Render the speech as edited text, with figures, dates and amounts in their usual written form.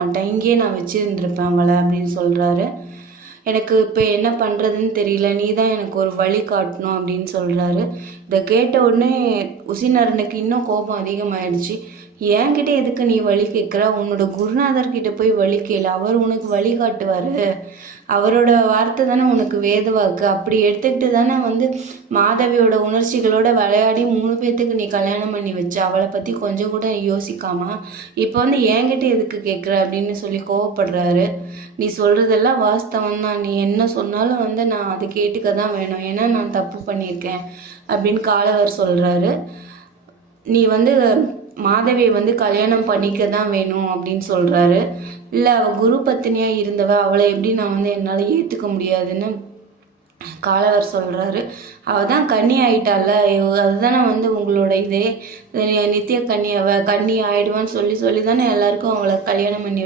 மாட்டேன், இங்கேயே நான் வச்சுருந்துருப்பேன் அவளை அப்படின்னு சொல்கிறாரு. எனக்கு இப்போ என்ன பண்ணுறதுன்னு தெரியல, நீ தான் எனக்கு ஒரு வழி காட்டணும் அப்படின்னு சொல்கிறாரு. இதை கேட்ட உடனே உசினரனுக்கு இன்னும் கோபம் அதிகமாகிடுச்சு. என்கிட்ட எதுக்கு நீ வழி கேட்குற? உன்னோட குருநாதர்கிட்ட போய் வழி கேளு, அவர் உனக்கு வழி காட்டுவார். அவரோட வார்த்தை தானே உனக்கு வேத வாக்கு. அப்படி எடுத்துக்கிட்டு தானே மாதவியோட உணர்ச்சிகளோட விளையாடி 3 பேர்த்துக்கு நீ கல்யாணம் பண்ணி வச்ச. அவளை பற்றி கொஞ்சம் கூட நீ யோசிக்காமா இப்போ என்கிட்ட எதுக்கு கேட்குற அப்படின்னு சொல்லி கோவப்படுறாரு. நீ சொல்கிறதெல்லாம் வாஸ்தவம் தான், நீ என்ன சொன்னாலும் நான் அதை கேட்டுக்க தான் வேணும், ஏன்னா நான் தப்பு பண்ணியிருக்கேன் அப்படின்னு காலவர் சொல்கிறாரு. நீ மாதவியை கல்யாணம் பண்ணிக்க தான் வேணும் அப்படின்னு சொல்கிறாரு. இல்லை, அவள் குரு பத்தினியாக இருந்தவ, அவளை எப்படி நான் என்னால் ஏற்றுக்க முடியாதுன்னு காலவர் சொல்கிறாரு. அவள் தான் கன்னி ஆயிட்டால, அதுதானே உங்களோட இதே நித்திய கன்னி, அவள் கன்னி ஆயிடுவான்னு சொல்லி தானே எல்லாருக்கும் அவளை கல்யாணம் பண்ணி